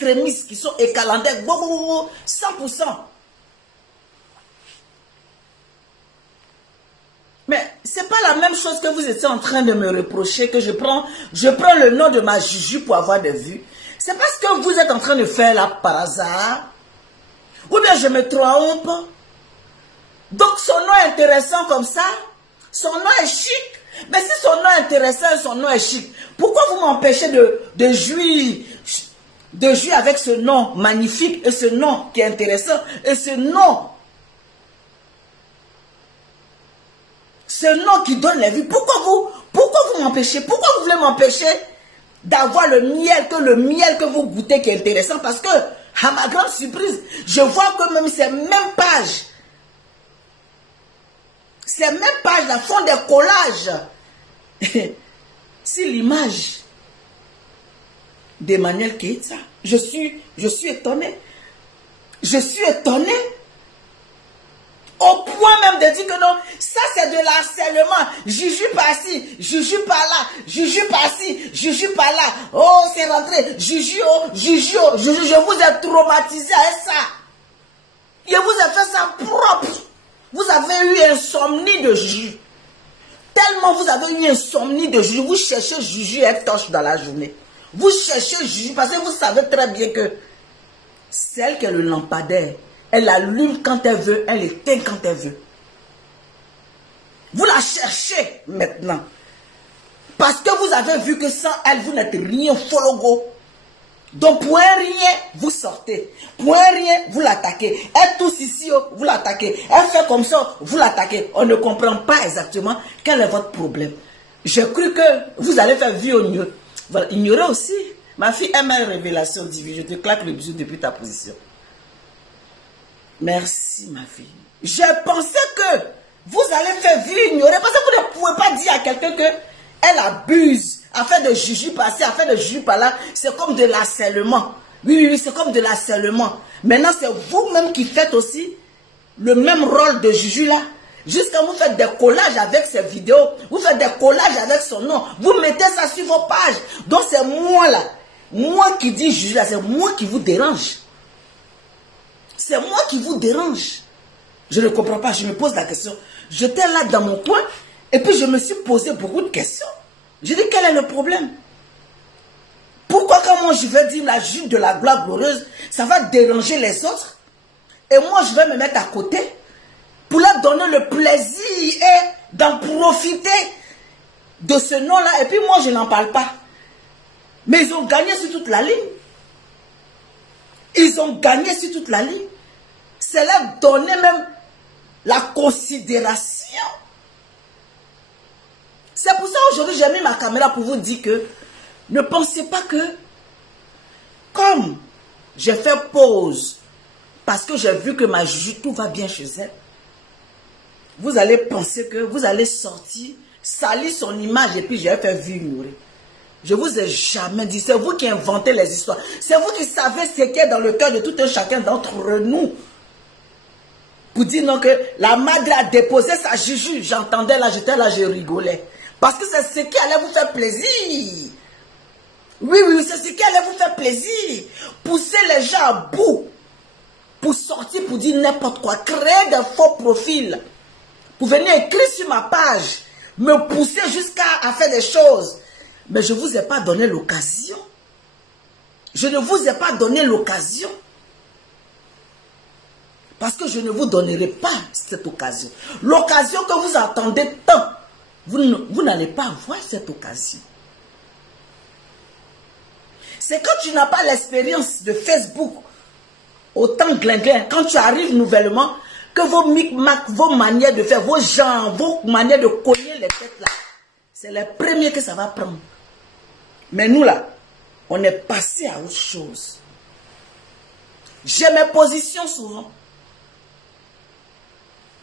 extrémistes qui sont écalandés, 100%. Mais c'est pas la même chose que vous étiez en train de me reprocher, que je prends le nom de ma Juju pour avoir des vues. C'est parce que vous êtes en train de faire là par hasard. Ou bien je me trompe. Donc son nom est intéressant comme ça. Son nom est chic. Mais si son nom est intéressant, son nom est chic, pourquoi vous m'empêchez de jouir avec ce nom magnifique et ce nom qui est intéressant et ce nom qui donne la vie? Pourquoi vous m'empêchez? Pourquoi vous voulez m'empêcher d'avoir le miel que vous goûtez qui est intéressant? Parce que, à ma grande surprise, je vois que même ces mêmes pages, la font des collages. C'est l'image d'Emmanuel Keïta. Je suis étonné. Je suis étonné. Au point même de dire que non, ça c'est de l'harcèlement. Juju par-ci, Juju par-là, Juju par-ci, Juju par-là. Oh, c'est rentré. Juju, oh, Juju, oh, Juju, je vous ai traumatisé avec ça. Je vous ai fait ça propre. Vous avez eu insomnie de Juju. Tellement vous avez eu insomnie de Juju, vous cherchez Juju et torche dans la journée. Vous cherchez Juju parce que vous savez très bien que celle qui est le lampadaire, elle allume quand elle veut, elle éteint quand elle veut. Vous la cherchez maintenant. Parce que vous avez vu que sans elle, vous n'êtes rien, fologo. Donc pour un rien, vous sortez. Pour un rien, vous l'attaquez. Elle tousse ici, vous l'attaquez. Elle fait comme ça, vous l'attaquez. On ne comprend pas exactement quel est votre problème. J'ai cru que vous allez faire vie au mieux. Voilà, ignorer aussi. Ma fille aime une révélation divine. Je te claque le bisou depuis ta position. Merci, ma fille. Je pensais que vous allez faire vie ignorer parce que vous ne pouvez pas dire à quelqu'un qu'elle abuse. Afin de Juju passer, afin de Juju par là, c'est comme de l'harcèlement. Oui, c'est comme de l'harcèlement. Maintenant, c'est vous-même qui faites aussi le même rôle de Juju là. Jusqu'à vous faites des collages avec ses vidéos, vous faites des collages avec son nom, vous mettez ça sur vos pages. Donc c'est moi là, moi qui dis Juju là, c'est moi qui vous dérange. C'est moi qui vous dérange. Je ne comprends pas, je me pose la question. J'étais là dans mon coin et puis je me suis posé beaucoup de questions. Je dis, quel est le problème? Pourquoi quand moi je vais dire la Juge de la gloire glorieuse, ça va déranger les autres? Et moi je vais me mettre à côté pour leur donner le plaisir et d'en profiter de ce nom-là. Et puis moi je n'en parle pas. Mais ils ont gagné sur toute la ligne. Ils ont gagné sur toute la ligne. C'est leur donner même la considération. C'est pour ça aujourd'hui j'ai mis ma caméra pour vous dire que ne pensez pas que comme j'ai fait pause parce que j'ai vu que ma Juju tout va bien chez elle, vous allez penser que vous allez sortir, salir son image et puis j'ai fait vue ignorer. Je vous ai jamais dit, c'est vous qui inventez les histoires. C'est vous qui savez ce qui est dans le cœur de tout un chacun d'entre nous. Pour dire non que la madre a déposé sa Juju, j'entendais là, j'étais là, je rigolais. Parce que c'est ce qui allait vous faire plaisir. Oui, c'est ce qui allait vous faire plaisir. Pousser les gens à bout. Pour sortir, pour dire n'importe quoi. Créer des faux profils. Pour venir écrire sur ma page. Me pousser jusqu'à faire des choses. Mais je ne vous ai pas donné l'occasion. Je ne vous ai pas donné l'occasion. Parce que je ne vous donnerai pas cette occasion. L'occasion que vous attendez tant. Vous n'allez pas avoir cette occasion. C'est quand tu n'as pas l'expérience de Facebook, autant glinguin, quand tu arrives nouvellement, que vos micmacs, vos manières de faire, vos gens, vos manières de cogner les têtes là, c'est les premiers que ça va prendre. Mais nous là, on est passé à autre chose. J'ai mes positions souvent.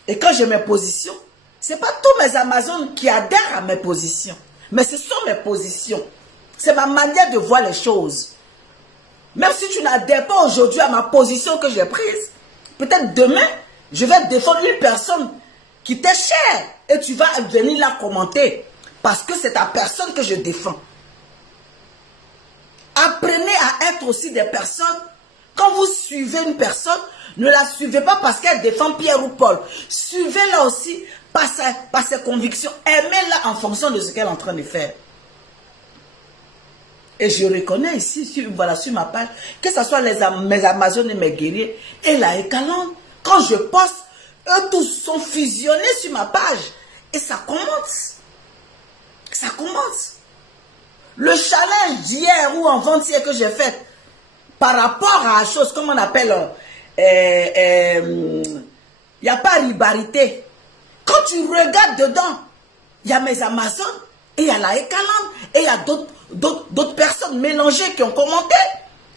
Et quand j'ai mes positions, ce n'est pas tous mes Amazones qui adhèrent à mes positions. Mais ce sont mes positions. C'est ma manière de voir les choses. Même si tu n'adhères pas aujourd'hui à ma position que j'ai prise, peut-être demain, je vais défendre une personne qui t'est chère. Et tu vas venir la commenter. Parce que c'est ta personne que je défends. Apprenez à être aussi des personnes. Quand vous suivez une personne, ne la suivez pas parce qu'elle défend Pierre ou Paul. Suivez-la aussi par ses convictions. Aimez-la en fonction de ce qu'elle est en train de faire. Et je reconnais ici, voilà, sur ma page, que ce soit mes Amazones et mes guerriers, et la Ekalande. Quand je poste, eux tous sont fusionnés sur ma page. Et ça commence. Ça commence. Le challenge d'hier ou avant-hier que j'ai fait, par rapport à la chose, comme on appelle, il n'y a pas ribarité. Quand tu regardes dedans, il y a mes Amazones, et il y a la Ekalande, et il y a d'autres personnes mélangées qui ont commenté.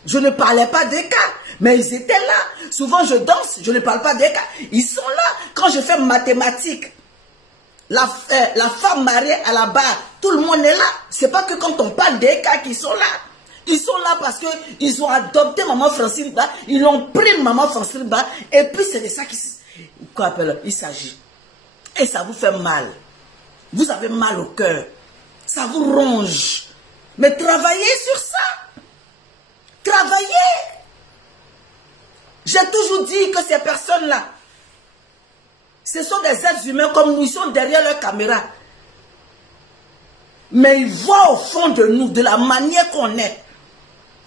Je ne parlais pas des cas, mais ils étaient là. Souvent je danse, je ne parle pas des cas. Ils sont là. Quand je fais mathématiques, la femme mariée à la barre, tout le monde est là. C'est pas que quand on parle des cas qu'ils sont là. Ils sont là parce qu'ils ont adopté Maman Francine Ba, ils l'ont pris Maman Francine Ba, et puis c'est de ça qu'il s'agit. Et ça vous fait mal. Vous avez mal au cœur. Ça vous ronge. Mais travaillez sur ça. Travaillez. J'ai toujours dit que ces personnes-là, ce sont des êtres humains comme nous, ils sont derrière leur caméra. Mais ils voient au fond de nous, de la manière qu'on est.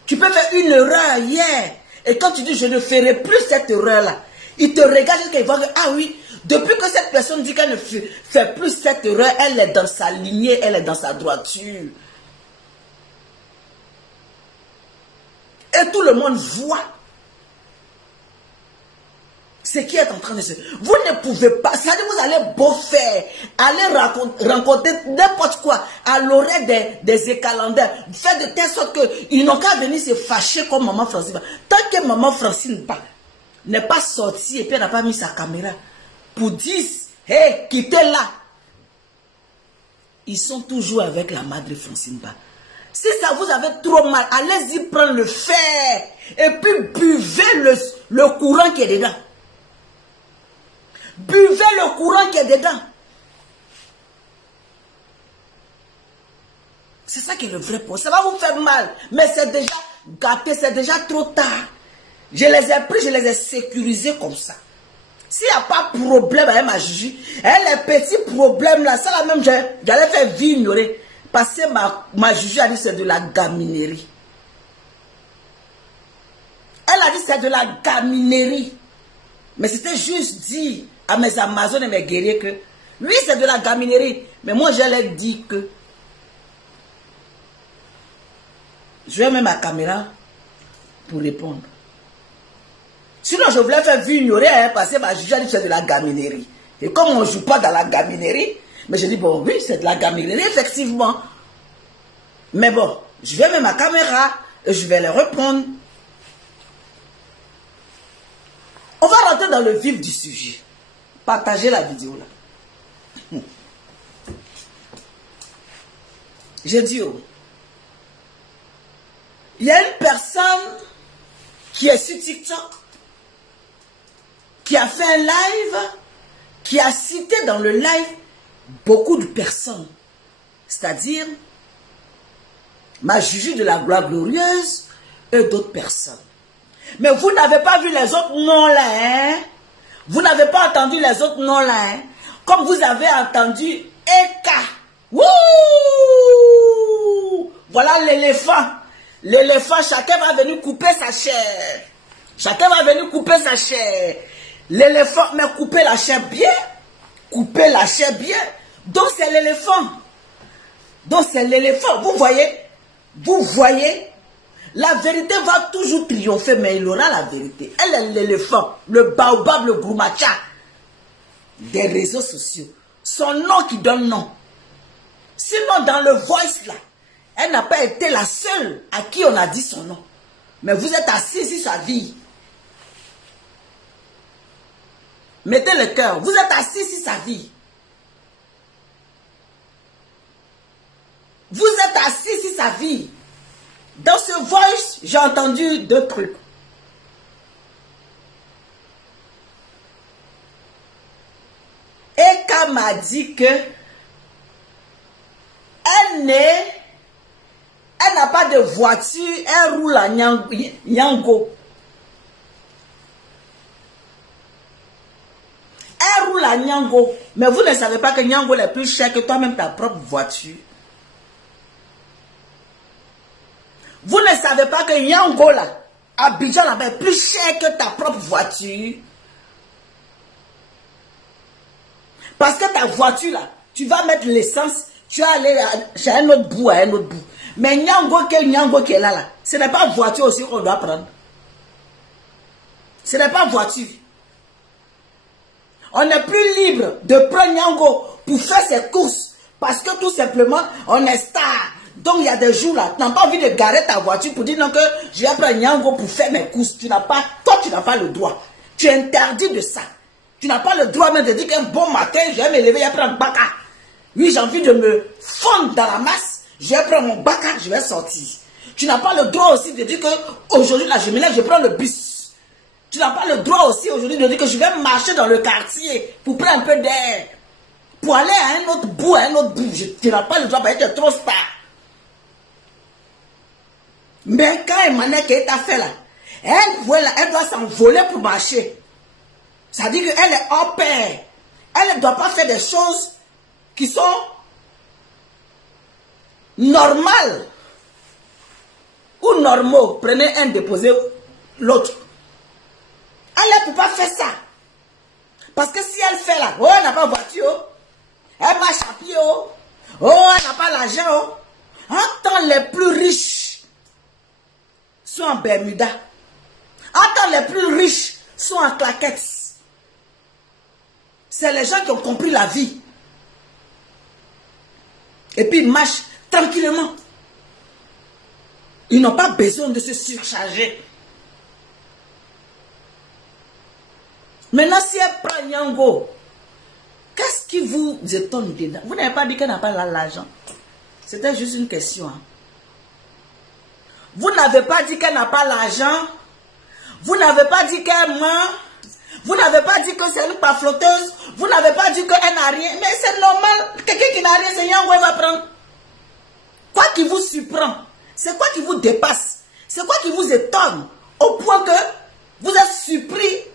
Tu peux faire une erreur hier, et quand tu dis je ne ferai plus cette erreur-là, ils te regardent jusqu'à voir que, ah oui, depuis que cette personne dit qu'elle ne fait plus cette erreur, elle est dans sa lignée, elle est dans sa droiture. Et tout le monde voit ce qui est en train de se... Vous ne pouvez pas, c'est-à-dire vous allez beau faire, aller rencontrer n'importe quoi à l'oreille des écalanders, faire de telle sorte qu'ils n'ont qu'à venir se fâcher comme Maman Francine. Tant que Maman Francine n'est pas sortie et puis elle n'a pas mis sa caméra pour dire, hé, quittez-la. Ils sont toujours avec la Madre Francine Ba. Si ça vous avait trop mal, allez-y prendre le fer et puis buvez le courant qui est dedans. Buvez le courant qui est dedans. C'est ça qui est le vrai point. Ça va vous faire mal, mais c'est déjà gâté, c'est déjà trop tard. Je les ai pris, je les ai sécurisés comme ça. S'il n'y a pas de problème avec ma Juju, les petits problèmes là, ça là même, j'allais faire vie ignorer. Parce que ma Juju a dit c'est de la gaminerie. Elle a dit c'est de la gaminerie. Mais c'était juste dit à mes Amazones et mes guerriers que oui c'est de la gaminerie. Mais moi je leur ai dit que je vais mettre ma caméra pour répondre. Sinon je voulais faire vie ignorer parce que ma Juju a dit c'est de la gaminerie. Et comme on ne joue pas dans la gaminerie, mais je dis bon oui c'est de la gaminerie effectivement. Mais bon, je vais mettre ma caméra et je vais les répondre. On va rentrer dans le vif du sujet. Partagez la vidéo là. J'ai dit, oh, il y a une personne qui est sur TikTok, qui a fait un live, qui a cité dans le live beaucoup de personnes. C'est-à-dire, ma Juju de la gloire glorieuse et d'autres personnes. Mais vous n'avez pas vu les autres noms là, hein? Vous n'avez pas entendu les autres noms là, hein? Comme vous avez entendu Eka. Wouh! Voilà l'éléphant. L'éléphant, chacun va venir couper sa chair. Chacun va venir couper sa chair. L'éléphant, mais couper la chair bien. Couper la chair bien. Donc c'est l'éléphant. Donc c'est l'éléphant. Vous voyez? Vous voyez? La vérité va toujours triompher, mais il aura la vérité. Elle est l'éléphant, le baobab, le groumacha des réseaux sociaux. Son nom qui donne nom. Sinon, dans le voice là, elle n'a pas été la seule à qui on a dit son nom. Mais vous êtes assis sur sa vie. Mettez le cœur. Vous êtes assis sur sa vie. Vous êtes assis sur sa vie. Dans ce voice, j'ai entendu deux trucs. Eka m'a dit que elle Elle n'a pas de voiture, elle roule à Nyango. Elle roule à Nyango. Mais vous ne savez pas que Nyango est plus cher que toi-même ta propre voiture. Vous ne savez pas que Nyango là, Abidjan là-bas est plus cher que ta propre voiture. Parce que ta voiture là, tu vas mettre l'essence, tu vas aller chez un autre bout, à un autre bout. Mais Nyango qui est là, ce n'est pas voiture aussi qu'on doit prendre. Ce n'est pas voiture. On n'est plus libre de prendre Nyango pour faire ses courses. Parce que tout simplement, on est star. Donc il y a des jours là, tu n'as pas envie de garer ta voiture pour dire non que je vais prendre Nyango pour faire mes courses. Tu n'as pas, toi tu n'as pas le droit. Tu es interdit de ça. Tu n'as pas le droit même de dire qu'un bon matin, je vais me lever et prendre Baka. Oui, j'ai envie de me fondre dans la masse. Je vais prendre mon Baka, je vais sortir. Tu n'as pas le droit aussi de dire que aujourd'hui là, je me lève, je prends le bus. Tu n'as pas le droit aussi aujourd'hui de dire que je vais marcher dans le quartier pour prendre un peu d'air. Pour aller à un autre bout, tu n'as pas le droit parce que tu es trop star. Mais quand Emmanuel Keita fait là, elle doit s'envoler pour marcher. Ça dit qu'elle est hors pair. Elle ne doit pas faire des choses qui sont normales ou normaux. Prenez un, déposez l'autre. Elle ne peut pas faire ça. Parce que si elle fait là, oh, elle n'a pas de voiture, elle marche à pied, oh, elle n'a pas l'argent. Entends les plus riches sont en Bermuda. Entends les plus riches sont en claquettes. C'est les gens qui ont compris la vie. Et puis ils marchent tranquillement. Ils n'ont pas besoin de se surcharger. Maintenant, si elle prend Nyango, qu'est-ce qui vous étonne dedans? Vous n'avez pas dit qu'elle n'a pas l'argent. C'était juste une question. Hein. Vous n'avez pas dit qu'elle n'a pas l'argent. Vous n'avez pas dit qu'elle ment. Vous n'avez pas dit que c'est une pafloteuse. Vous n'avez pas dit qu'elle n'a rien. Mais c'est normal. Quelqu'un qui n'a rien, c'est Nyango, elle va prendre. Quoi qui vous surprend? C'est quoi qui vous dépasse? C'est quoi qui vous étonne? Au point que vous êtes surpris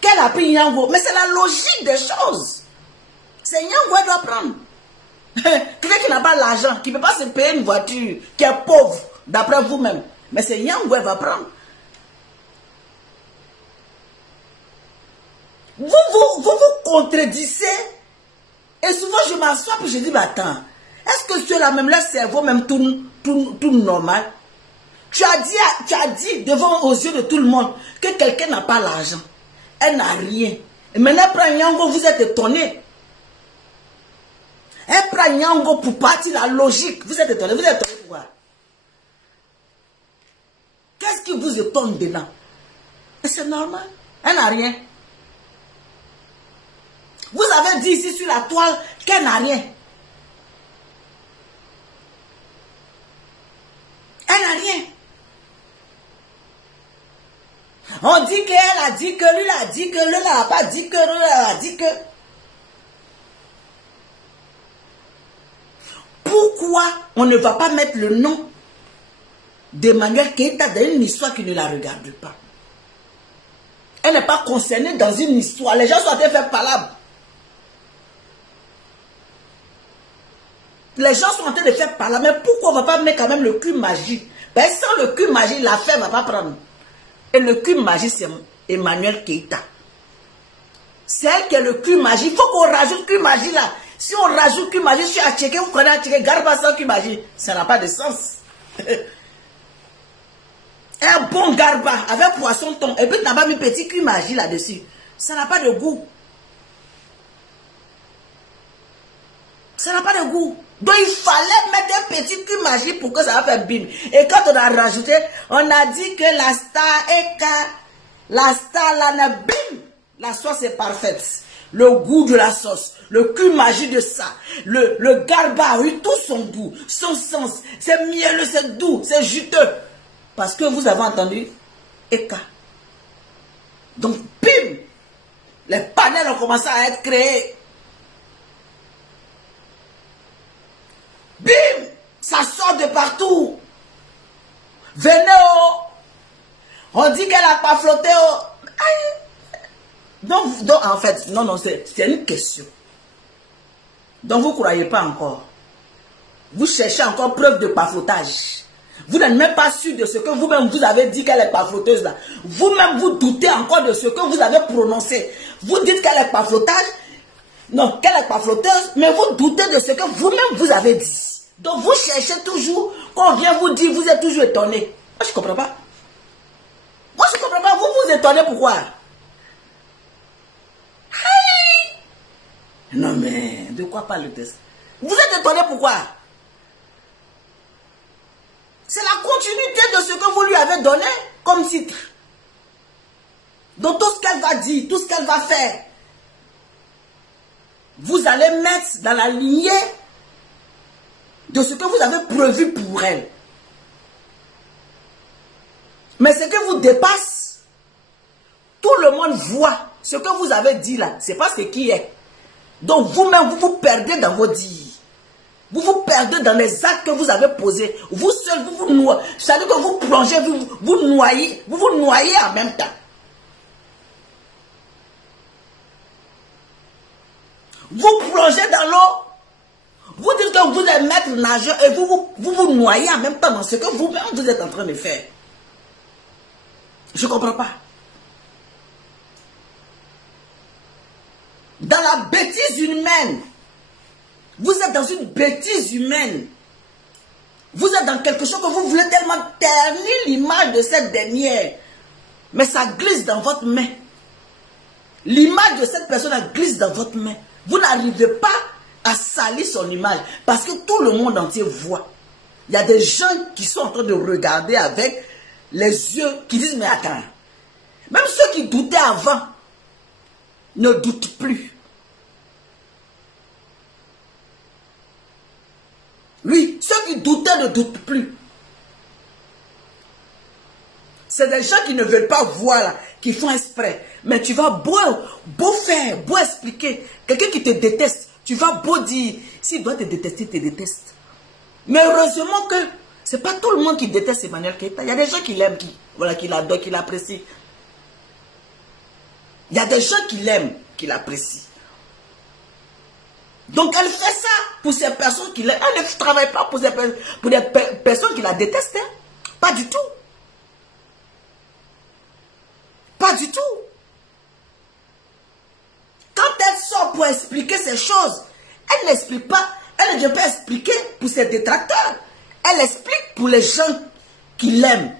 qu'elle a pris Nyango. Mais c'est la logique des choses. C'est Nyango, elle doit prendre. Quelqu'un qui n'a pas l'argent, qui ne peut pas se payer une voiture, qui est pauvre, d'après vous-même. Mais c'est Nyango, elle va prendre. Vous contredisez. Et souvent, je m'assois et je dis, mais attends, est-ce que tu es là même, le cerveau même tout normal? Tu as dit devant aux yeux de tout le monde que quelqu'un n'a pas l'argent. Elle n'a rien. Et maintenant, elle prend Nyango, vous êtes étonné. Elle prend Nyango pour partir la logique. Vous êtes étonné. Vous êtes étonné pourquoi? Qu'est-ce qui vous étonne dedans? Et c'est normal. Elle n'a rien. Vous avez dit ici sur la toile qu'elle n'a rien. Elle n'a rien. On dit qu'elle a dit que lui a dit que lui n'a pas dit que lui a dit que. Pourquoi on ne va pas mettre le nom d'Emmanuel Keita dans une histoire qui ne la regarde pas? Elle n'est pas concernée dans une histoire. Les gens sont en train de faire palabre. Les gens sont en train de faire palabre. Mais pourquoi on ne va pas mettre quand même le cul magie? Ben, sans le cul magie, l'affaire ne va pas prendre. Et le cul magie, c'est Emmanuel Keita. C'est elle qui est le cul magie. Il faut qu'on rajoute cul magie là. Si on rajoute cul magie, je suis à checker, vous prenez à checker, Garba sans cul magie. Ça n'a pas de sens. Un bon Garba avec poisson thon. Et puis tu n'as pas mis petit cul magie là-dessus. Ça n'a pas de goût. Ça n'a pas de goût. Donc il fallait mettre un petit cul magie pour que ça va faire bim. Et quand on a rajouté, on a dit que la star est la star là, bim. La sauce est parfaite. Le goût de la sauce, le cul magie de ça, le garba, oui, tout son goût, son sens, c'est mielleux, c'est doux, c'est juteux. Parce que vous avez entendu Eka. Donc, bim, les panels ont commencé à être créés. Bim, ça sort de partout. Venez, oh. On dit qu'elle n'a pas flotté, oh. Donc, en fait, non, c'est une question. Donc, vous ne croyez pas encore. Vous cherchez encore preuve de paflotage. Vous n'êtes même pas sûr de ce que vous-même vous avez dit qu'elle est pafloteuse là. Vous-même vous doutez encore de ce que vous avez prononcé. Vous dites qu'elle est paflotage. Non, qu'elle est pafloteuse, mais vous doutez de ce que vous-même vous avez dit. Donc vous cherchez toujours, quand on vient vous dire, vous êtes toujours étonné. Moi je ne comprends pas. Moi je ne comprends pas. Vous vous étonnez pourquoi? Aïe! Non mais, de quoi parle le texte? Vous êtes étonné pourquoi? C'est la continuité de ce que vous lui avez donné comme titre. Donc tout ce qu'elle va dire, tout ce qu'elle va faire, vous allez mettre dans la lignée de ce que vous avez prévu pour elle. Mais ce que vous dépasse, tout le monde voit ce que vous avez dit là. C'est pas ce qui est. Donc vous-même, vous vous perdez dans vos dires. Vous vous perdez dans les actes que vous avez posés. Vous seul, vous vous noyez. C'est-à-dire que vous plongez, vous noyez, vous vous noyez en même temps. Vous plongez dans l'eau. Vous dites que vous êtes maître nageur et vous noyez en même temps dans ce que vous-même vous êtes en train de faire. Je ne comprends pas. Dans la bêtise humaine, vous êtes dans une bêtise humaine. Vous êtes dans quelque chose que vous voulez tellement ternir l'image de cette dernière. Mais ça glisse dans votre main. L'image de cette personne glisse dans votre main. Vous n'arrivez pas à salir son image. Parce que tout le monde entier voit. Il y a des gens qui sont en train de regarder avec les yeux, qui disent, mais attends. Même ceux qui doutaient avant ne doutent plus. Oui, ceux qui doutaient ne doutent plus. C'est des gens qui ne veulent pas voir, là, qui font exprès. Mais tu vas beau faire, beau expliquer. Quelqu'un qui te déteste, tu vas beau dire, s'il doit te détester, il te déteste. Mais heureusement que ce n'est pas tout le monde qui déteste Emmanuel Keïta. Il y a des gens qui l'aiment, qui l'adorent, qui l'apprécient. Il y a des gens qui l'aiment, qui l'apprécient. Donc elle fait ça pour ces personnes qui l'aiment. Elle ne travaille pas pour des personnes qui la détestent. Hein. Pas du tout. Pas du tout. Quand elle sort pour expliquer ces choses, elle n'explique pas, elle ne vient pas expliquer pour ses détracteurs. Elle explique pour les gens qui l'aiment.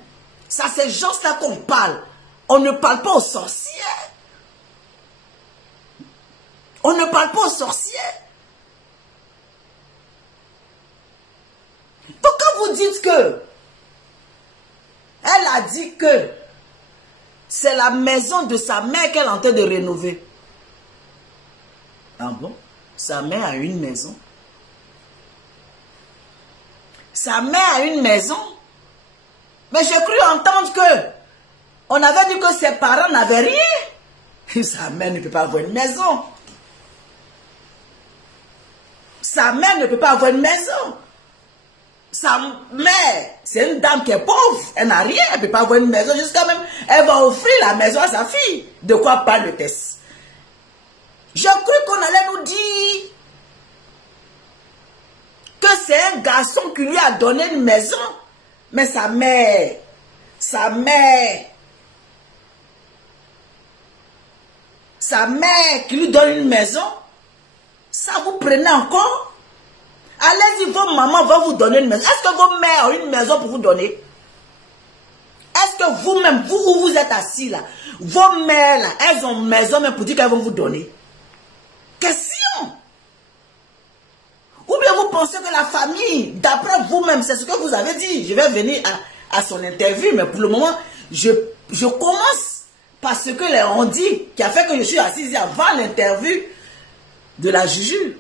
C'est à ces gens-là qu'on parle. On ne parle pas aux sorciers. On ne parle pas aux sorciers. Donc quand vous dites que elle a dit que c'est la maison de sa mère qu'elle est en train de rénover. Ah bon? Sa mère a une maison. Sa mère a une maison. Mais j'ai cru entendre que on avait dit que ses parents n'avaient rien. Sa mère ne peut pas avoir une maison. Sa mère ne peut pas avoir une maison. Sa mère, c'est une dame qui est pauvre. Elle n'a rien, elle ne peut pas avoir une maison. Jusqu'à même, elle va offrir la maison à sa fille. De quoi parle le texte? J'ai cru qu'on allait nous dire que c'est un garçon qui lui a donné une maison. Mais sa mère qui lui donne une maison, ça vous prenez encore? Allez-y, vos mamans vont vous donner une maison. Est-ce que vos mères ont une maison pour vous donner? Est-ce que vous-même, vous où vous êtes assis là, vos mères là, elles ont une maison même pour dire qu'elles vont vous donner? Question. Ou bien vous pensez que la famille, d'après vous-même, c'est ce que vous avez dit. Je vais venir à son interview, mais pour le moment, je commence par ce que les on dit, qui a fait que je suis assise avant l'interview de la Juju.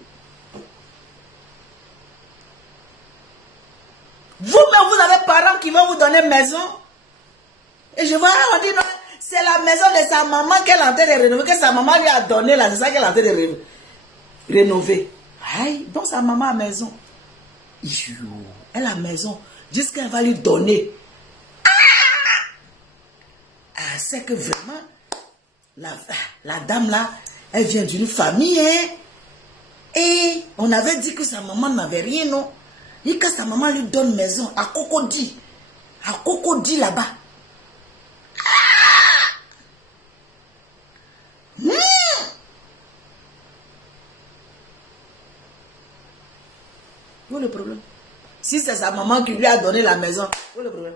Vous-même, vous avez parents qui vont vous donner une maison. Et je vois, on dit, non, c'est la maison de sa maman qu'elle est en train de rénover, que sa maman lui a donné là, c'est ça qu'elle est en train de rénover. Aïe, donc sa maman a maison. Elle a maison, jusqu'à qu'elle va lui donner c'est que vraiment, la dame là, elle vient d'une famille, hein. Et on avait dit que sa maman n'avait rien, non. Et que sa maman lui donne maison à Cocody là-bas. Où est le problème? Si c'est sa maman qui lui a donné la maison, où est le problème?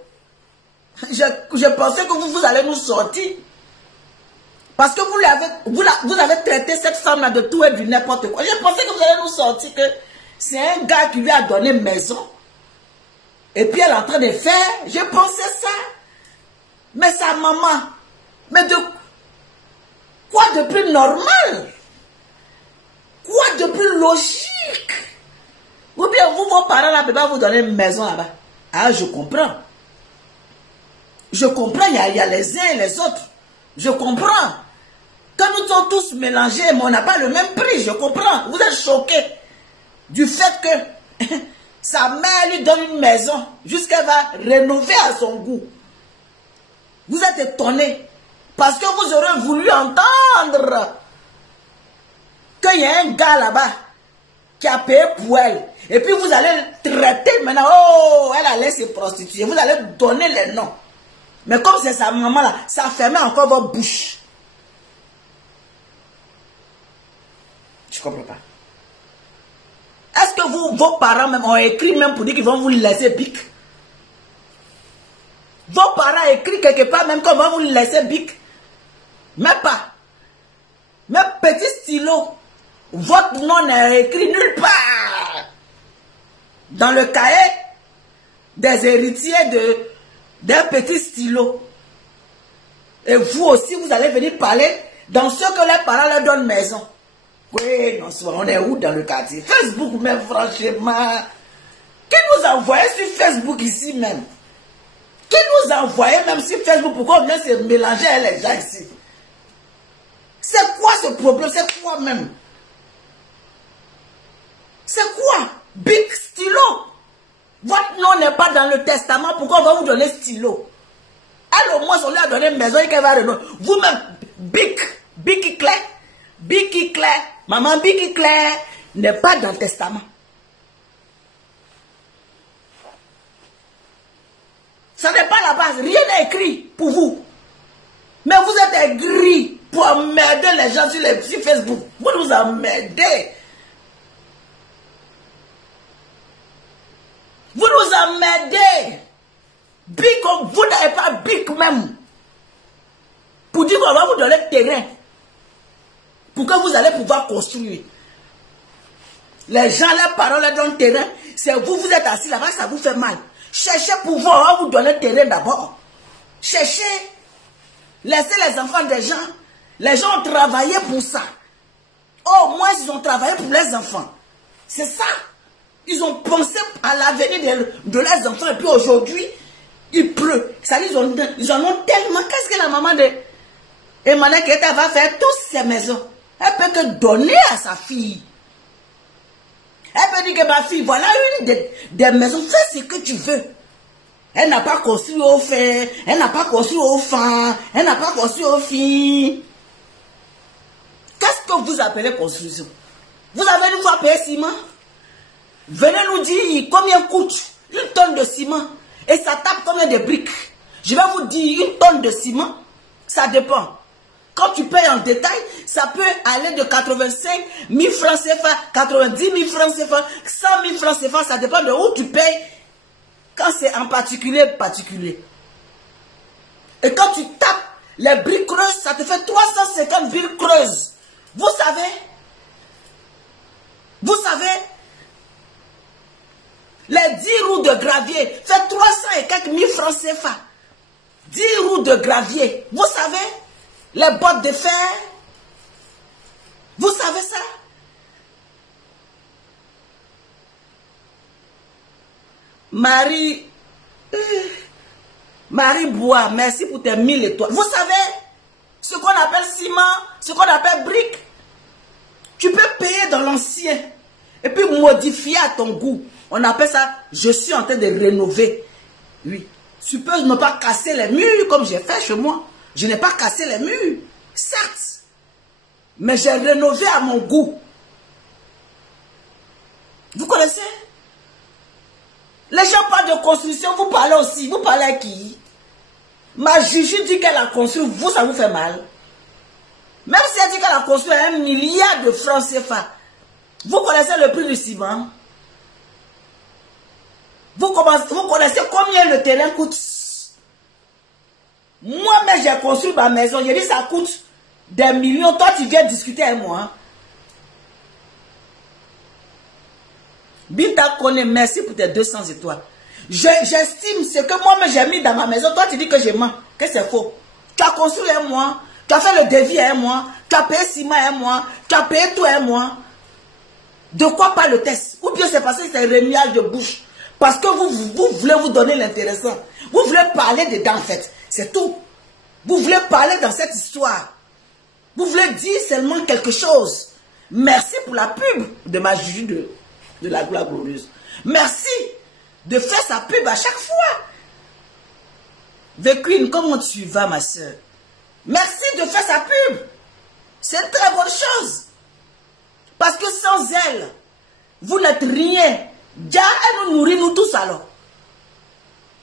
Je pensais que vous allez nous sortir. Parce que vous avez traité cette femme-là de tout et du n'importe quoi. Je pensais que vous allez nous sortir que c'est un gars qui lui a donné maison. Et puis elle est en train de faire. Je pensais ça. Mais sa maman. Mais de quoi de plus normal? Quoi de plus logique? Ou bien vous, vos parents là, ne peuvent pas vous donner une maison là-bas. Ah, je comprends. Je comprends, il y a les uns et les autres. Je comprends. Quand nous sommes tous mélangés, mais on n'a pas le même prix, je comprends. Vous êtes choqués du fait que sa mère lui donne une maison jusqu'à va rénover à son goût. Vous êtes étonnés parce que vous aurez voulu entendre qu'il y a un gars là-bas qui a payé pour elle. Et puis vous allez traiter maintenant, oh, elle allait se prostituer. Vous allez donner les noms. Mais comme c'est sa maman là, ça fermait encore votre bouche. Je ne comprends pas. Est-ce que vos parents même ont écrit même pour dire qu'ils vont vous laisser bic? Vos parents ont écrit quelque part même qu'on va vous laisser bic? Même pas. Même petit stylo. Votre nom n'est écrit nulle part. Dans le cahier des héritiers d'un petit stylo. Et vous aussi, vous allez venir parler dans ce que les parents leur donnent maison. Oui, non, on est où dans le quartier? Facebook, même franchement. Qui nous a envoyé sur Facebook ici même? Qui nous a envoyé même sur Facebook? Pourquoi on vient se mélanger avec les gens ici? C'est quoi ce problème? C'est quoi même? C'est quoi? Big stylo. Votre nom n'est pas dans le testament. Pourquoi on va vous donner stylo? Elle au moins on lui a donné une maison et qu'elle va renouveler. Vous-même, Big Claire, maman Big Claire n'est pas dans le testament. Ça n'est pas la base. Rien n'est écrit pour vous. Mais vous êtes aigris pour emmerder les gens sur Facebook. Vous nous emmerdez. Vous nous emmerdez. Big, vous n'avez pas big même. Pour dire qu'on va vous donner le terrain. Pour que vous allez pouvoir construire. Les gens, les parents, les donnent le terrain. C'est vous, vous êtes assis là-bas, ça vous fait mal. Cherchez pouvoir, on va vous donner le terrain d'abord. Cherchez. Laissez les enfants des gens. Les gens ont travaillé pour ça. Au moins, ils ont travaillé pour les enfants. C'est ça. Ils ont pensé à l'avenir de leurs enfants. Et puis aujourd'hui, il pleut. Ça, ils en ont tellement. Qu'est-ce que la maman de Emmanuel Keita va faire toutes ces maisons? Elle peut que donner à sa fille. Elle peut dire que ma fille, voilà une des maisons. Fais ce que tu veux. Elle n'a pas construit au fer. Elle n'a pas construit au fan. Elle n'a pas construit aux filles. Qu'est-ce que vous appelez construction? Vous avez une fois payé ciment? Venez nous dire combien coûte une tonne de ciment. Et ça tape combien de briques. Je vais vous dire, une tonne de ciment, ça dépend. Quand tu payes en détail, ça peut aller de 85 000 francs CFA, 90 000 francs CFA, 100 000 francs CFA, ça dépend de où tu payes. Quand c'est en particulier. Et quand tu tapes les briques creuses, ça te fait 350 briques creuses. Vous savez, les 10 roues de gravier fait 300 et quelques mille francs CFA. 10 roues de gravier. Vous savez, les bottes de fer. Vous savez ça? Marie Bois, merci pour tes 1000 étoiles. Vous savez, ce qu'on appelle ciment, ce qu'on appelle brique, tu peux payer dans l'ancien et puis modifier à ton goût. On appelle ça, je suis en train de rénover. Oui. Tu peux ne pas casser les murs comme j'ai fait chez moi. Je n'ai pas cassé les murs, certes. Mais j'ai rénové à mon goût. Vous connaissez? Les gens parlent de construction, vous parlez aussi. Vous parlez à qui? Ma Juju dit qu'elle a construit, vous, ça vous fait mal. Même si elle dit qu'elle a construit 1 milliard de francs CFA. Vous connaissez le prix du ciment? Vous connaissez combien le terrain coûte? Moi-même, j'ai construit ma maison. J'ai dit ça coûte des millions. Toi, tu viens discuter avec moi. Binta connaît, merci pour tes 200 étoiles. J'estime ce que moi-même j'ai mis dans ma maison. Toi, tu dis que je mens, que c'est faux. Tu as construit un mois, tu as fait le devis un mois, tu as payé ciment un mois, tu as payé tout un mois. De quoi pas le test? Ou bien c'est parce que c'est un remuage de bouche. Parce que vous voulez vous donner l'intéressant. Vous voulez parler dedans en fait. C'est tout. Vous voulez parler dans cette histoire. Vous voulez dire seulement quelque chose. Merci pour la pub de ma Juju de la gloire glorieuse. Merci de faire sa pub à chaque fois. The Queen, comment tu vas ma soeur? Merci de faire sa pub. C'est une très bonne chose. Parce que sans elle, vous n'êtes rien. Déjà, elle nous nourrit nous tous alors.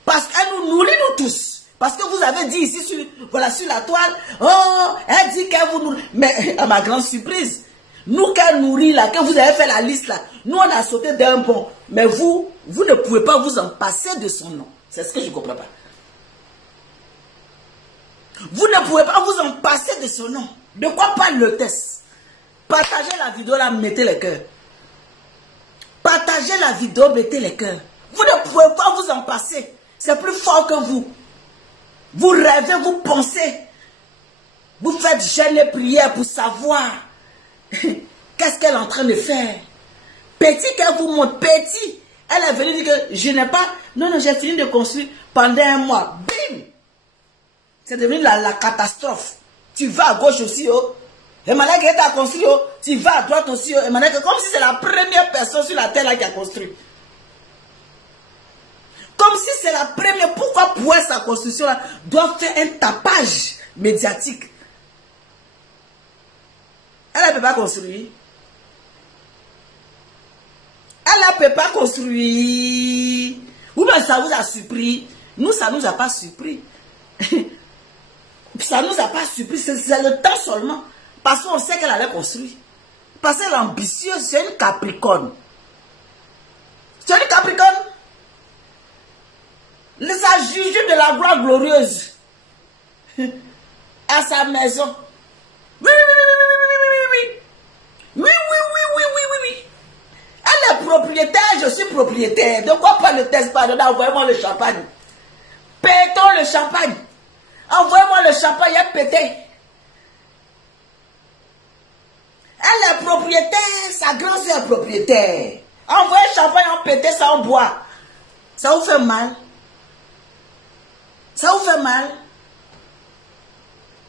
Parce qu'elle nous nourrit nous tous. Parce que vous avez dit ici sur la toile, oh, elle dit qu'elle vous nourrit. Mais à ma grande surprise, nous qu'elle nourrit là, que vous avez fait la liste là, nous on a sauté d'un bond. Mais vous ne pouvez pas vous en passer de son nom. C'est ce que je ne comprends pas. Vous ne pouvez pas vous en passer de son nom. De quoi parle le test? Partagez la vidéo là, mettez les cœurs. Partagez la vidéo, mettez les cœurs. Vous ne pouvez pas vous en passer. C'est plus fort que vous. Vous rêvez, vous pensez. Vous faites jeûne et prière pour savoir qu'est-ce qu'elle est en train de faire. Petit qu'elle vous montre, petit. Elle est venue dire que je n'ai pas... Non, non, j'ai fini de construire pendant un mois. Bim! C'est devenu la catastrophe. Tu vas à gauche aussi, oh. Et maintenant qu'elle t'a construit, oh, tu vas à droite aussi, oh. Et maintenant que comme si c'est la première personne sur la terre là qui a construit. Comme si c'est la première. Pourquoi pour elle, sa construction là doit faire un tapage médiatique? Elle ne peut pas construire. Elle ne peut pas construire. Ou bien ça vous a surpris. Nous, ça ne nous a pas surpris. Ça ne nous a pas surpris. C'est le temps seulement. Parce qu'on sait qu'elle allait construire. Parce qu'elle est ambitieuse. C'est une Capricorne. C'est une Capricorne. Les a jugés de la gloire glorieuse. À sa maison. Oui, oui, oui, oui, oui, oui, oui. Oui, oui, oui, oui, oui, oui, oui. Elle est propriétaire, je suis propriétaire. De quoi pas le test, pardon, envoyez-moi le champagne. Pétons le champagne. Envoyez-moi le champagne, il a pété. Elle est propriétaire, sa grand-sœur est propriétaire. Envoyez le champagne, on pété, ça on boit. Ça vous fait mal? Ça vous fait mal?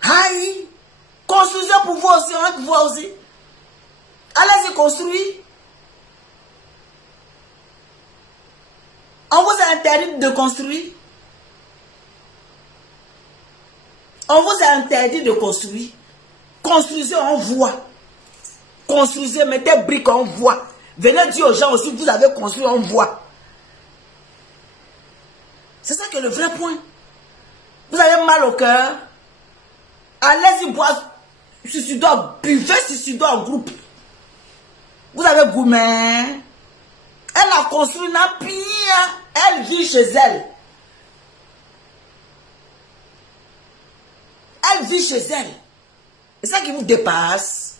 Aïe! Construisez pour vous aussi, on vous aussi. Allez-y construire. On vous a interdit de construire. On vous a interdit de construire. Construisez, on voit. Construisez, mettez briques, on voit. Venez dire aux gens aussi, vous avez construit, on voit. C'est ça qui est le vrai point. Vous avez mal au cœur. Allez-y boire suicidoire, buvez suicidoire en groupe. Vous avez gourmet. Elle a construit une pierre. Elle vit chez elle. Elle vit chez elle. C'est ça qui vous dépasse.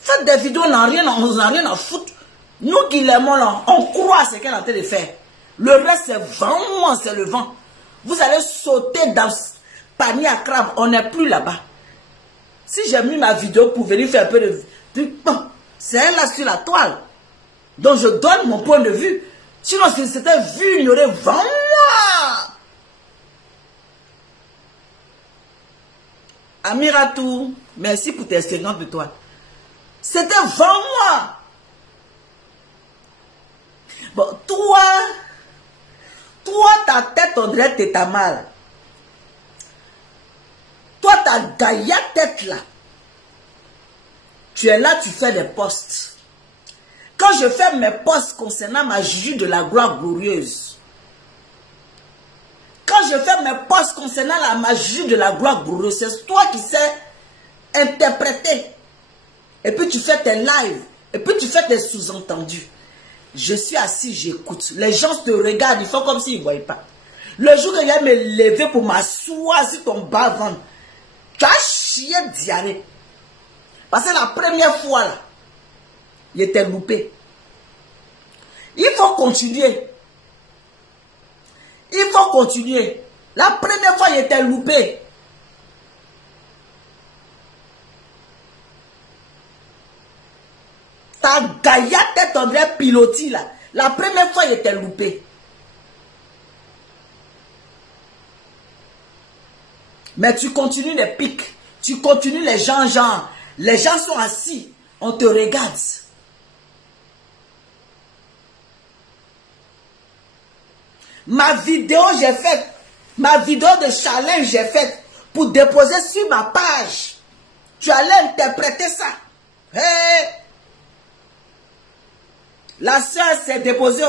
Faites des vidéos, on n'a rien à foutre. Nous qui l'aimons là, on croit à ce qu'elle est en train de faire. Le reste, c'est vraiment, c'est le vent. Vous allez sauter dans ce panier à crabe. On n'est plus là-bas. Si j'ai mis ma vidéo pour venir faire un peu de... Bon, c'est elle là sur la toile. Donc je donne mon point de vue. Sinon, si c'était vu, il y aurait vraiment... Amiratou, merci pour tes 50 étoiles. C'était vraiment... Bon, toi, ta tête, on dirait que t'as mal. Toi, ta gaïa tête là, tu es là, tu fais des posts. Quand je fais mes posts concernant ma Juju de la gloire glorieuse, quand je fais mes posts concernant ma Juju de la gloire glorieuse, c'est toi qui sais interpréter. Et puis tu fais tes lives. Et puis tu fais tes sous-entendus. Je suis assis, j'écoute. Les gens te regardent, ils font comme s'ils ne voyaient pas. Le jour que je vais me lever pour m'asseoir sur ton bas-ventre, tu as chié diarrhée. Parce que la première fois, là, il était loupé. Il faut continuer. Il faut continuer. La première fois, il était loupé. Ta gaïa tête en vrai piloti, là. La première fois, il était loupé. Mais tu continues les pics. Tu continues les gens, genre. Les gens sont assis. On te regarde. Ma vidéo, j'ai faite. Ma vidéo de challenge, j'ai faite. Pour déposer sur ma page. Tu allais interpréter ça. Hey! La soeur s'est déposée.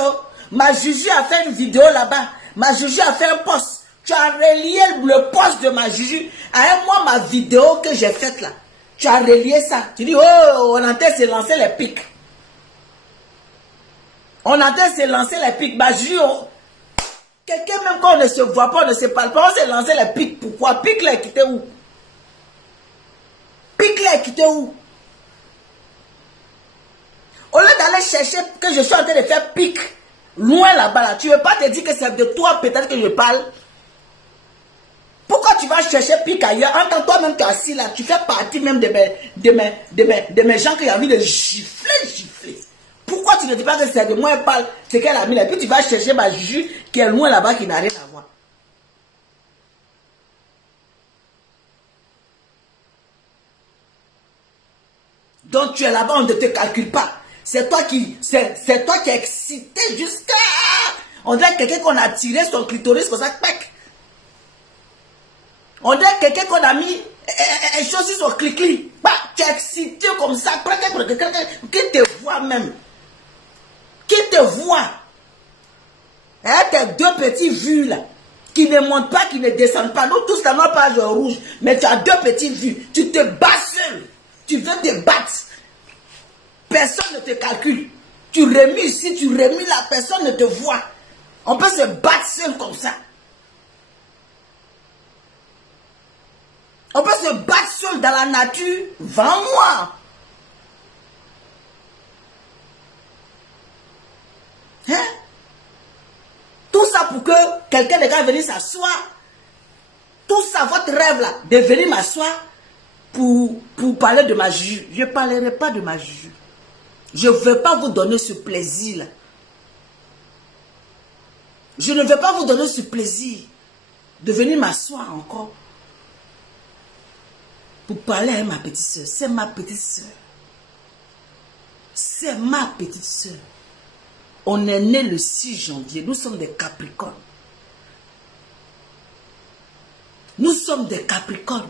Ma Juju a fait une vidéo là-bas. Ma Juju a fait un post. Tu as relié le post de ma Juju à un mois ma vidéo que j'ai faite là. Tu as relié ça. Tu dis, oh, on entend se lancer les pics. On entend se lancer les pics. Ma Juju, quelqu'un même quand on ne se voit pas, on ne se parle pas, on s'est lancé les pics. Pourquoi? Pic là, quitté où? Pic là, quitté où? Au lieu d'aller chercher que je suis en train de faire pic loin là-bas, là, tu ne veux pas te dire que c'est de toi peut-être que je parle. Pourquoi tu vas chercher pic ailleurs? En tant que toi-même tu es assis là, tu fais partie même de mes gens qui ont envie de gifler. Pourquoi tu ne dis pas que c'est de moi elle parle, c'est qu'elle a mis là, puis tu vas chercher ma Juju qui est loin là-bas qui n'a rien à voir. Donc tu es là-bas, on ne te calcule pas. C'est toi qui es excité jusqu'à... On dirait quelqu'un qu'on a tiré son clitoris comme ça, pec. On dirait quelqu'un qu'on a mis un chose sur son clic-clic. Tu es excité comme ça. Qui te voit même. Qui te voit. Hein, tes deux petits vues là. Qui ne montent pas, qui ne descendent pas. Nous tous là, non pas rouge. Mais tu as deux petits vues. Tu te bats seul. Tu veux te battre. Personne ne te calcule. Tu remues ici, tu remues là. Personne ne te voit. On peut se battre seul comme ça. On peut se battre seul dans la nature. Vends-moi. Hein? Tout ça pour que quelqu'un de gars venir s'asseoir. Tout ça, votre rêve là, de venir m'asseoir pour parler de ma Juju. Je ne parlerai pas de ma Juju. Je ne veux pas vous donner ce plaisir là. Je ne veux pas vous donner ce plaisir de venir m'asseoir encore. Pour parler à ma petite soeur. C'est ma petite soeur. C'est ma petite soeur. On est né le 6 janvier. Nous sommes des Capricornes. Nous sommes des Capricornes.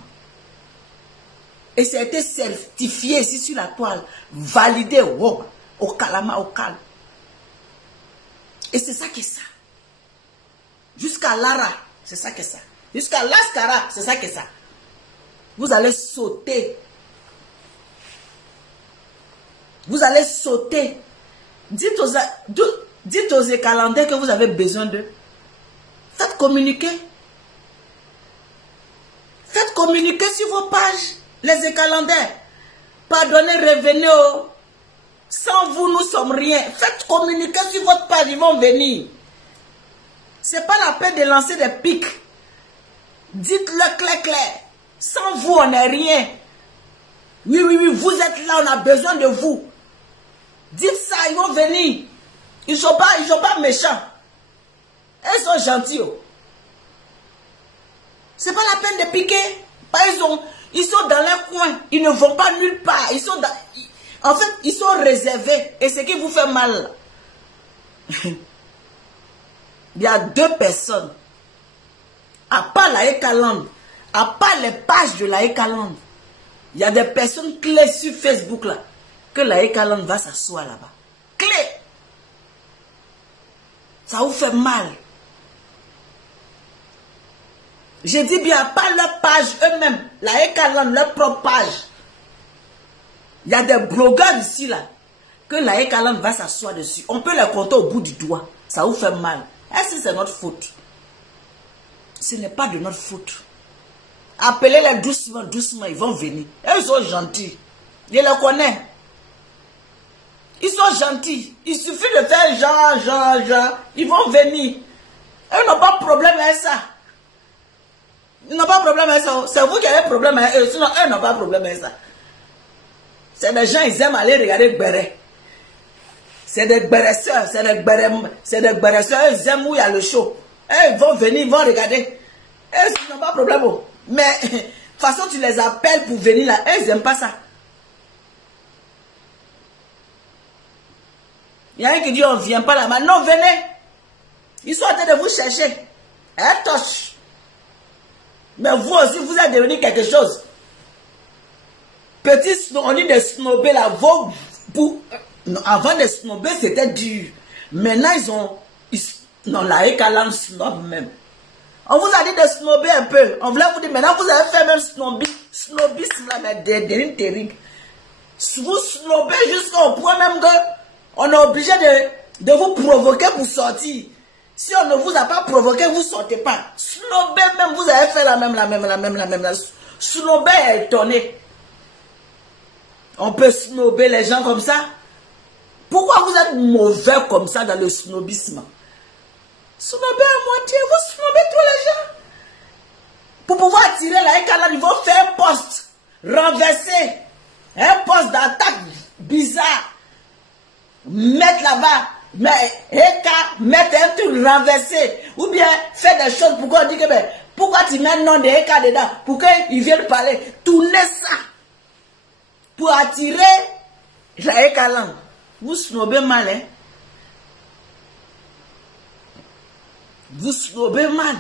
Et ça a été certifié ici sur la toile. Validé au Kalama, au calme. Et c'est ça qui est ça. Jusqu'à Lara, c'est ça que ça. Jusqu'à Lascara, c'est ça que ça. Vous allez sauter. Vous allez sauter. Dites aux écalandais que vous avez besoin d'eux. Faites communiquer. Faites communiquer sur vos pages. Les écalandais. Pardonnez, revenez. Sans vous, nous sommes rien. Faites communiquer sur votre page. Ils vont venir. C'est pas la peine de lancer des pics. Dites-le clair. Sans vous, on n'est rien. Oui, vous êtes là, on a besoin de vous. Dites ça, ils vont venir. Ils sont pas méchants. Ils sont gentils. C'est pas la peine de piquer. Ils sont dans leur coin. Ils ne vont pas nulle part. En fait, ils sont réservés. Et ce qui vous fait mal. Il y a deux personnes. À part la Ekaland. À part les pages de la Ekaland, il y a des personnes clés sur Facebook là, que la Ekaland va s'asseoir là-bas. Clés. Ça vous fait mal. Je dis bien, à part leur page eux-mêmes, la Ekaland, leur propre page. Il y a des blogueurs ici là, que la Ekaland va s'asseoir dessus. On peut les compter au bout du doigt. Ça vous fait mal. Est-ce que c'est notre faute? Ce n'est pas de notre faute. Appelez-les doucement, doucement, ils vont venir. Et ils sont gentils. Je les connais. Ils sont gentils. Il suffit de faire genre. Ils vont venir. Ils n'ont pas de problème avec ça. Ils n'ont pas de problème avec ça. C'est vous qui avez problème avec eux. Sinon, eux n'ont pas de problème avec ça. C'est des gens, ils aiment aller regarder Béret. C'est des béresseurs, c'est des béresseurs, ils aiment où il y a le show. Et ils vont venir, ils vont regarder. Et ils n'ont pas de problème. Mais, de toute façon, tu les appelles pour venir là. Et ils n'aiment pas ça. Il y a un qui dit, on ne vient pas là-bas. Non, venez. Ils sont en train de vous chercher. Toche. Mais vous aussi, vous êtes devenu quelque chose. Petit, on dit des snobés là. Avant de snobber, c'était dur. Maintenant, non, la Ekaland snob même. On vous a dit de snobber un peu. On voulait vous dire, maintenant, vous avez fait même snobisme là, mais terrible. Vous snobez jusqu'au point même que on est obligé de vous provoquer pour sortir. Si on ne vous a pas provoqué, vous ne sortez pas. Snobber même, vous avez fait la même. Snobber est étonné. On peut snobber les gens comme ça. Pourquoi vous êtes mauvais comme ça dans le snobisme? Snobber à moitié, vous snobez tous les gens. Pour pouvoir attirer la Ekaland, ils vont faire un poste renversé. Un poste d'attaque bizarre. Mettre là-bas, mettre un truc renversé. Ou bien faire des choses pour qu'on dise que pourquoi tu mets le nom de Eka dedans? Pour qu'ils viennent parler. Tournez ça. Pour attirer la Ekaland. Vous snobez mal, hein? Vous snobez mal.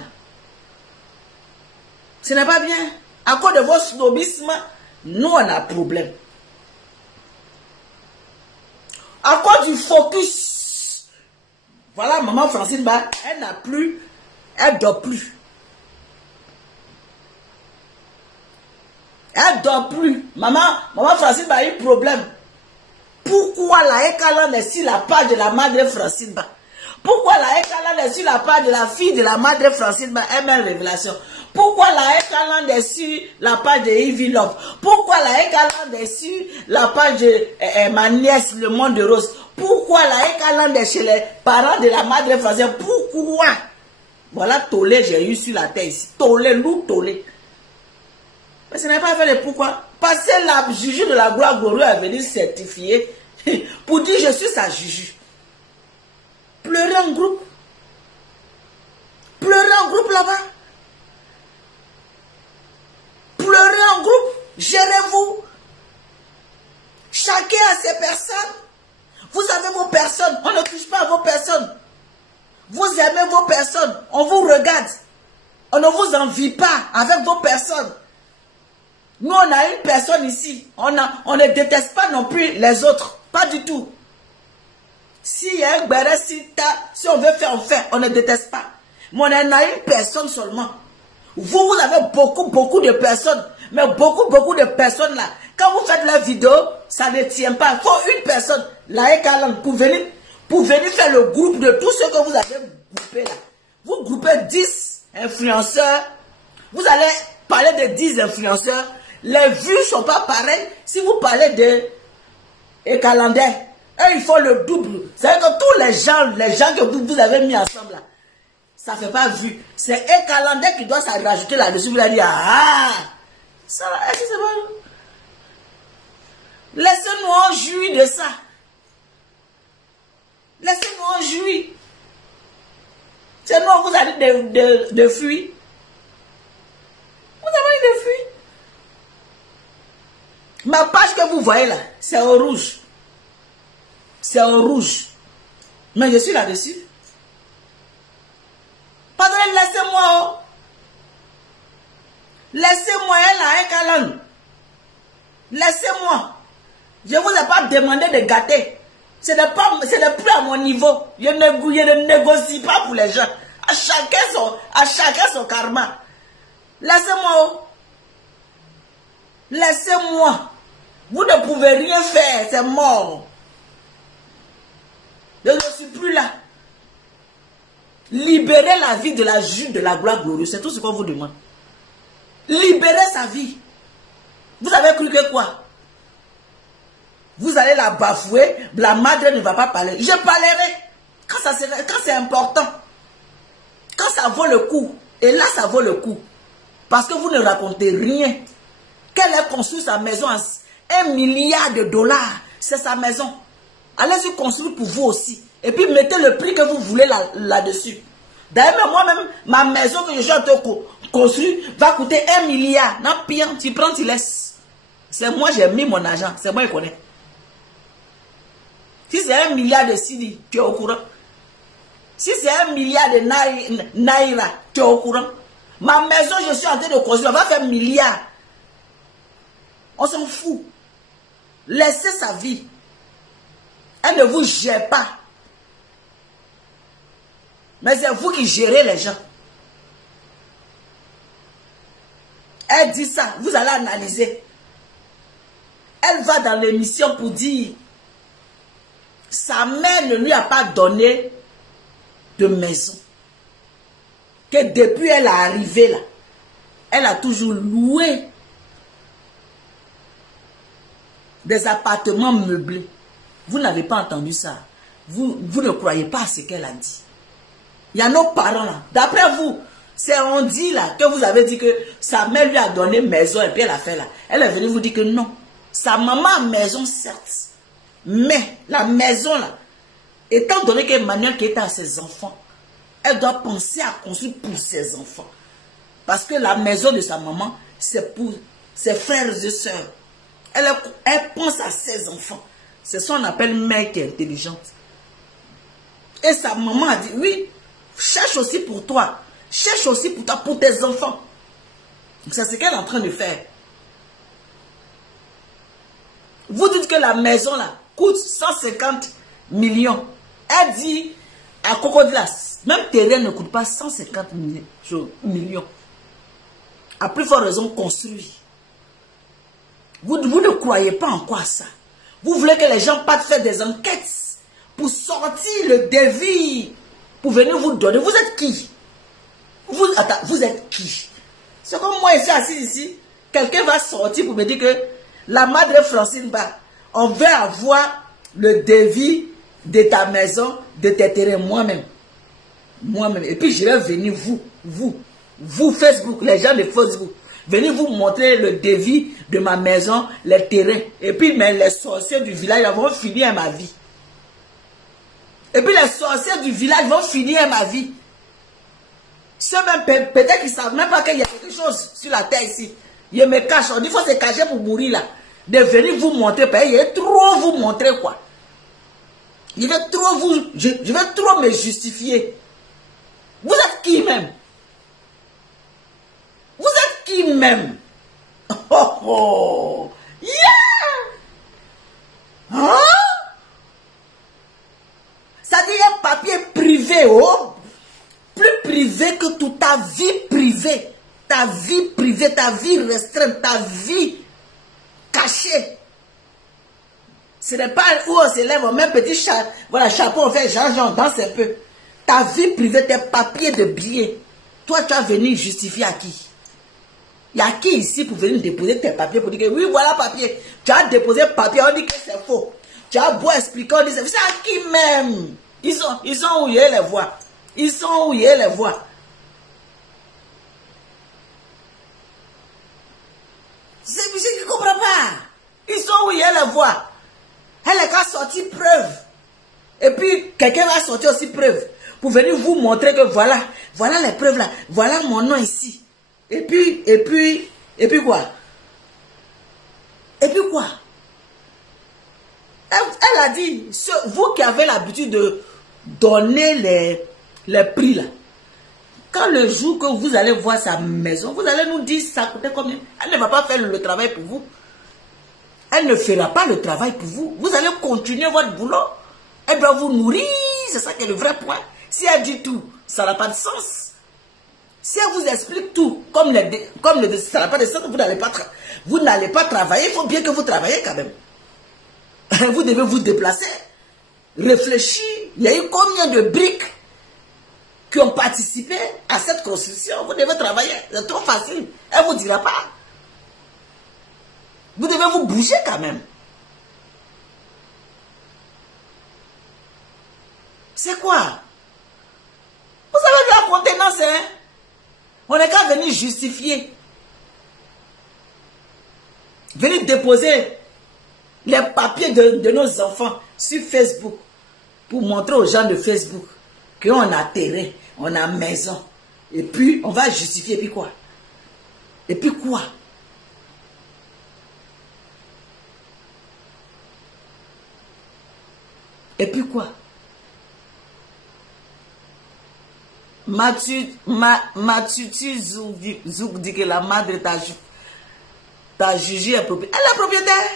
Ce n'est pas bien. À cause de votre snobisme, nous on a un problème. À cause du focus. Voilà, maman Francine, elle n'a plus, elle dort plus. Elle dort plus. Maman Francine a eu problème. Pourquoi la Ekaland est sur la page de la Madre Francine? Pourquoi la Ekaland est sur la page de la fille de la Madre Francine? ML Révélation. Pourquoi la Ekaland est sur la page de Ivy Love? Pourquoi la Ekaland est sur la page de ma nièce, Le Monde de Rose? Pourquoi la Ekaland est chez les parents de la Madre Francine? Pourquoi? Voilà Tolé, j'ai eu sur la tête ici. Tolé, loup Tolé. Mais ce n'est pas fait de pourquoi. Parce que la Juju de la gloire glorieuse est venue certifier pour dire je suis sa Juju. Pleurez en groupe. Pleurez en groupe là-bas. Pleurez en groupe. Gérez-vous. Chacun a ses personnes. Vous avez vos personnes. On ne touche pas à vos personnes. Vous aimez vos personnes. On vous regarde. On ne vous envie pas avec vos personnes. Nous, on a une personne ici. On ne déteste pas non plus les autres. Pas du tout. S'il y a un béret, si on veut faire, on fait. On ne déteste pas. Mais on a une personne seulement. Vous avez beaucoup de personnes. Mais beaucoup de personnes là. Quand vous faites la vidéo, ça ne tient pas. Il faut une personne. La Ekaland, pour venir faire le groupe de tous ceux que vous avez groupés là. Vous groupez 10 influenceurs. Vous allez parler de 10 influenceurs. Les vues ne sont pas pareilles. Si vous parlez de Ekalandais, eux, ils font le double. C'est-à-dire que tous les gens que vous avez mis ensemble là, ça ne fait pas vue. C'est Ekalandais qui doit s'en rajouter là-dessus. Vous allez dire, ça va, est-ce que c'est bon? Laissez-nous en jouir de ça. Laissez-nous en jouir. C'est nous, vous avez de fuir. Vous avez de fuir. Ma page que vous voyez là, c'est en rouge. C'est en rouge. Mais je suis là-dessus. Pardonnez, laissez-moi. là, un câlin. Laissez-moi. Je ne vous ai pas demandé de gâter. Ce n'est plus à mon niveau. Je ne négocie pas pour les gens. À chacun son karma. Laissez-moi. Laissez-moi. Vous ne pouvez rien faire. C'est mort. Je ne suis plus là. Libérez la vie de la juge de la gloire glorieuse. C'est tout ce qu'on vous demande. Libérez sa vie. Vous avez cru que quoi? Vous allez la bafouer, la madre ne va pas parler. Je parlerai quand c'est important. Quand ça vaut le coup. Et là, ça vaut le coup. Parce que vous ne racontez rien. Qu'elle ait construit sa maison à 1 milliard de dollars. C'est sa maison. Allez-y construire pour vous aussi. Et puis mettez le prix que vous voulez là-dessus. D'ailleurs, moi-même, ma maison que je suis en train de construire va coûter 1 milliard. Non, pire, tu prends, tu laisses. C'est moi, j'ai mis mon argent. C'est moi qui connais. Si c'est 1 milliard de Sidi, tu es au courant. Si c'est 1 milliard de Naira, tu es au courant. Ma maison, je suis en train de construire, on va faire 1 milliard. On s'en fout. Laissez sa vie. Elle ne vous gère pas. Mais c'est vous qui gérez les gens. Elle dit ça, vous allez analyser. Elle va dans l'émission pour dire sa mère ne lui a pas donné de maison. Que depuis elle est arrivée là, elle a toujours loué des appartements meublés. Vous n'avez pas entendu ça. Vous ne croyez pas à ce qu'elle a dit. Il y a nos parents là. D'après vous, c'est on dit là que vous avez dit que sa mère lui a donné maison et puis elle a fait là. Elle est venue vous dire que non. Sa maman a maison certes. Mais la maison là, étant donné que Emmanuel qui était à ses enfants, elle doit penser à construire pour ses enfants. Parce que la maison de sa maman, c'est pour ses frères et sœurs. Elle pense à ses enfants. C'est ce qu'on appelle mère qui est intelligente. Et sa maman a dit, oui, cherche aussi pour toi. Cherche aussi pour toi, pour tes enfants. C'est ce qu'elle est en train de faire. Vous dites que la maison là coûte 150 millions. Elle dit à Cocodilas, même terrain ne coûte pas 150 millions. À plus forte raison, construire. Vous ne croyez pas en quoi ça. Vous voulez que les gens partent faire des enquêtes pour sortir le devis, pour venir vous donner. Vous êtes qui? Vous êtes qui? C'est comme moi ici, assis ici. Quelqu'un va sortir pour me dire que la madre Francine Ba, on veut avoir le devis de ta maison, de tes terrains, moi-même. Moi-même. Et puis je vais venir, vous Facebook, les gens de Facebook, venir vous montrer le devis de ma maison, les terrains. Et puis mais les sorciers du village vont finir ma vie. Et puis les sorciers du village vont finir ma vie. Ceux même peut-être qu'ils ne savent même pas qu'il y a quelque chose sur la terre ici. Ils me cachent. On dit qu'il faut se cacher pour mourir là. De venir vous montrer. Il va trop vous montrer quoi. Je vais trop me justifier. Vous êtes qui même? Vous êtes qui même? Oh oh! Yeah! Hein? Ça dit un papier privé, oh! Plus privé que toute ta vie privée. Ta vie privée, ta vie restreinte, ta vie cachée. Ce n'est pas où on se lève, on met un petit chapeau, on fait genre, danse un peu. Ta vie privée, tes papiers de billets. Toi, tu vas venir justifier à qui? Il y a qui ici pour venir déposer tes papiers pour dire que oui, voilà papier. Tu as déposé papier, on dit que c'est faux. Tu as beau expliquer, on dit c'est à qui même? Ils sont où il y a les voix. Ils sont où il y a les voix. Je ne comprends pas. Ils sont où il y a les voix. Elle a sorti preuve. Et puis, quelqu'un va sortir aussi preuve. Pour venir vous montrer que voilà les preuves là. Voilà mon nom ici. Et puis quoi? Et puis quoi? Elle a dit, vous qui avez l'habitude de donner les prix là, Quand le jour que vous allez voir sa maison, vous allez nous dire ça coûtait combien. Elle ne va pas faire le travail pour vous. Elle ne fera pas le travail pour vous. Vous allez continuer votre boulot. Elle doit vous nourrir. C'est ça qui est le vrai point. Si elle dit tout, ça n'a pas de sens. Si elle vous explique tout, ça n'a pas de sens, vous n'allez pas travailler. Il faut bien que vous travaillez quand même. Vous devez vous déplacer. Réfléchir. Il y a eu combien de briques qui ont participé à cette construction. Vous devez travailler. C'est trop facile. Elle ne vous dira pas. Vous devez vous bouger quand même. C'est quoi? Vous avez de la contenance, hein? On n'est qu'à venir justifier. Venir déposer les papiers de nos enfants sur Facebook pour montrer aux gens de Facebook qu'on a terrain, on a maison. Et puis, on va justifier. Et puis quoi? Et puis quoi? Et puis quoi? Matutu Zouk dit que la madre t'a jugé est propriétaire. Elle est propriétaire.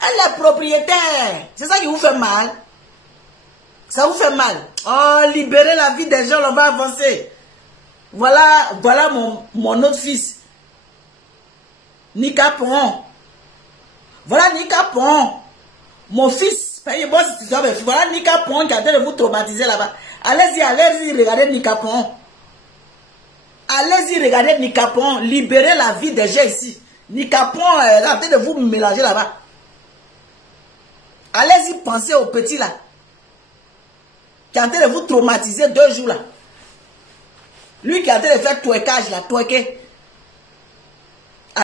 Elle est propriétaire. C'est ça qui vous fait mal. Ça vous fait mal. Oh, libérez la vie des gens, on va avancer. Voilà mon autre fils. Nika Pon. Voilà Nika Pon. Mon fils. Voilà Nika Pon qui a de vous traumatiser là-bas. Allez-y, regardez Nika Pon. Allez-y, regardez Nika Pon. Libérez la vie des gens ici. Nika Pon est en train de vous mélanger là-bas. Allez-y, pensez au petit là. Qui est en train de vous traumatiser 2 jours là. Lui qui est en train de faire twerkage là, twerker.